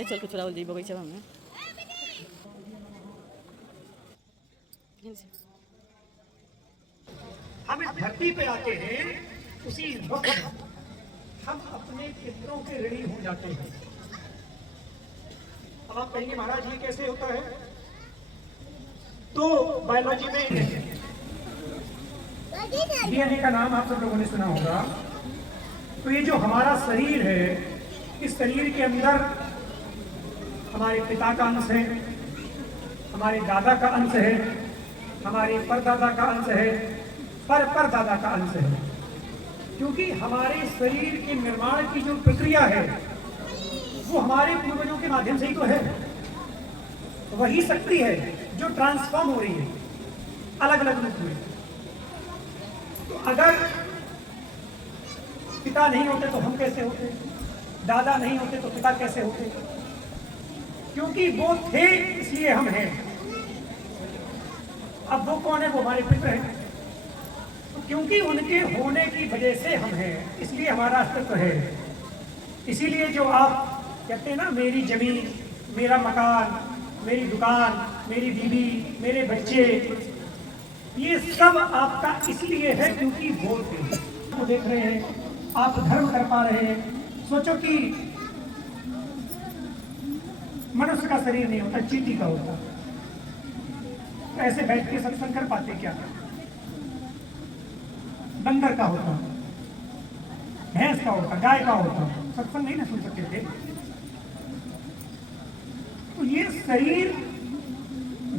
ये चल के चुरावल जी बगीचा में हम इस धरती पे आते हैं, उसी वक्त हम अपने पितरों के ऋणी हो जाते हैं। अब आप कहेंगे महाराज ये कैसे होता है? तो बायोलॉजी में डीएनए का नाम आप सब लोगों ने सुना होगा। तो ये जो हमारा शरीर है, इस शरीर के अंदर हमारे पिता का अंश है, हमारे दादा का अंश है, हमारे परदादा का अंश है, परदादा का अंश है। क्योंकि हमारे शरीर के निर्माण की जो प्रक्रिया है वो हमारे पूर्वजों के माध्यम से ही तो है। वही शक्ति है जो ट्रांसफॉर्म हो रही है अलग अलग रूप में। तो अगर पिता नहीं होते तो हम कैसे होते, दादा नहीं होते तो पिता कैसे होते? क्योंकि वो थे इसलिए हम हैं। अब वो कौन है? वो हमारे पिता हैं। तो क्योंकि उनके होने की वजह से हम हैं, इसलिए हमारा अस्तित्व है। इसीलिए जो आप कहते हैं ना, मेरी जमीन, मेरा मकान, मेरी दुकान, मेरी बीवी, मेरे बच्चे, ये सब आपका इसलिए है क्योंकि वो थे। वो देख रहे हैं, आप धर्म कर पा रहे हैं। सोचो कि मनुष्य का शरीर नहीं होता, चींटी का होता, तो ऐसे बैठ के सत्संग कर पाते क्या? बंदर का होता, भैंस का होता, गाय का होता, सत्संग नहीं ना सुन सकते थे। तो ये शरीर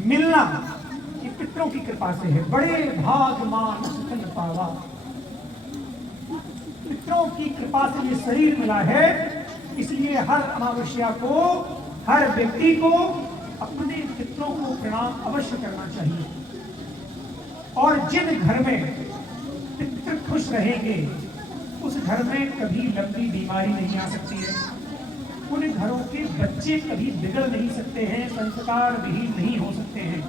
मिलना ये पितरों की कृपा से है। बड़े भाग मानुष तन पावा, पितरों की कृपा से ये शरीर मिला है। इसलिए हर अमावस्या को हर व्यक्ति को अपने पितरों को प्रणाम अवश्य करना चाहिए। और जिन घर में पितृ खुश रहेंगे उस घर में कभी लंबी बीमारी नहीं आ सकती है। उन घरों के बच्चे कभी बिगड़ नहीं सकते हैं, संस्कार विहीन नहीं हो सकते हैं।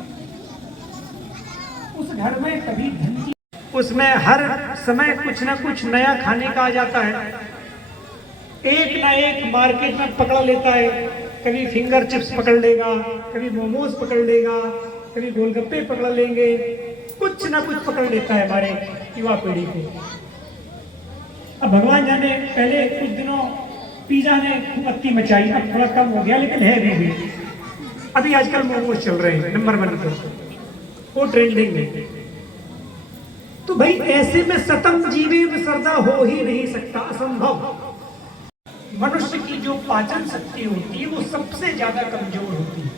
उस घर में कभी धन की, उसमें हर समय कुछ ना कुछ नया खाने का आ जाता है। एक ना एक मार्केट में पकड़ लेता है। कभी फिंगर चिप्स पकड़ लेगा, कभी मोमोज पकड़ लेगा, कभी गोलगप्पे पकड़ लेंगे, कुछ ना कुछ पकड़ लेता है हमारे युवा पीढ़ी को। अब भगवान जाने, पहले कुछ दिनों पिज्जा ने खूब अत्ती मचाई, अब थोड़ा कम हो गया, लेकिन है भी। अभी आजकल मोमोज चल रहे हैं नंबर 1 पर, वो ट्रेंडिंग में। तो भाई ऐसे में सतम जीवी विसर्जा हो ही नहीं सकता, असंभव। मनुष्य की जो पाचन शक्ति होती है वो सबसे ज्यादा कमजोर होती है।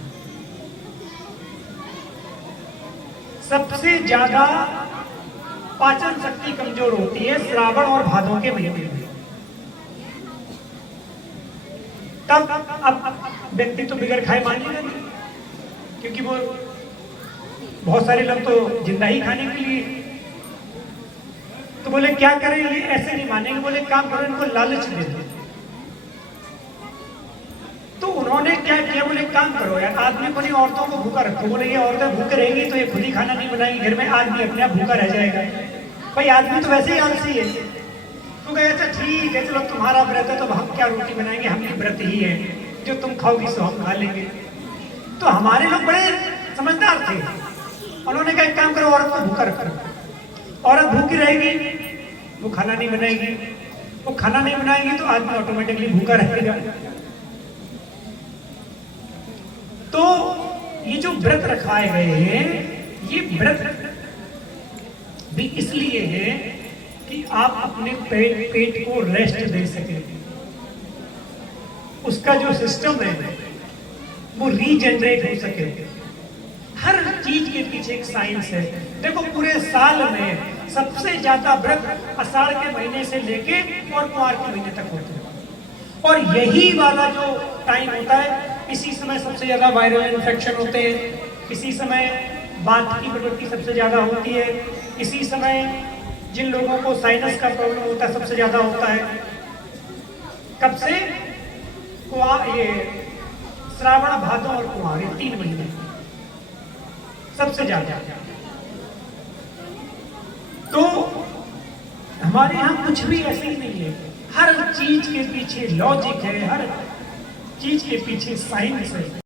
सबसे ज्यादा पाचन शक्ति कमजोर होती है श्रावण और भादों के महीने में। तब अब व्यक्ति तो बिगड़ खाए मानेगा नहीं, क्योंकि वो बहुत सारे लोग तो जिंदा ही खाने के लिए। तो बोले क्या करें, ये ऐसे नहीं मानेंगे। बोले काम करो, इनको लालच दे दो। तो उन्होंने क्या किया? बोले काम करो यार, आदमी को नहीं औरतों को भूखा रखो। बोले ये औरतें भूखे रहेंगी तो ये खुद ही खाना नहीं बनाएंगी, घर में आदमी अपने आप भूखा रह जाएगा। भाई आदमी तो वैसे ही आलसी है। तो कहे अच्छा ठीक है, चलो तुम्हारा व्रत है तो हम क्या रोटी बनाएंगे, हम भी व्रत ही है, जो तुम खाओगी सो हम खा लेंगे। तो हमारे लोग बड़े समझदार थे। उन्होंने कहा एक काम करो, औरत को भूखा रखो। औरत भूखी रहेगी, वो खाना नहीं बनाएगी, वो खाना नहीं बनाएगी तो आदमी ऑटोमेटिकली भूखा रहेगा। तो ये जो व्रत रखाए गए हैं, ये व्रत भी इसलिए है कि आप अपने पेट को रेस्ट दे सके। उसका जो सिस्टम है वो रीजनरेट हो सके। हर चीज के पीछे एक साइंस है। देखो पूरे साल में सबसे ज्यादा व्रत आषाढ़ के महीने से लेके और कुंवार के महीने तक होते हैं। और यही वाला जो टाइम होता है, इसी समय सबसे ज्यादा वायरल इन्फेक्शन होते हैं, इसी समय बात की प्रवृत्ति सबसे ज्यादा होती है, इसी समय जिन लोगों को साइनस का प्रॉब्लम होता है सबसे ज्यादा होता है। कब से? ये श्रावण भादो और कुंवार, ये 3 महीने सबसे ज्यादा। तो हमारे यहाँ कुछ भी ऐसे ही नहीं है। हर चीज के पीछे लॉजिक है, हर चीज के पीछे साइंस है।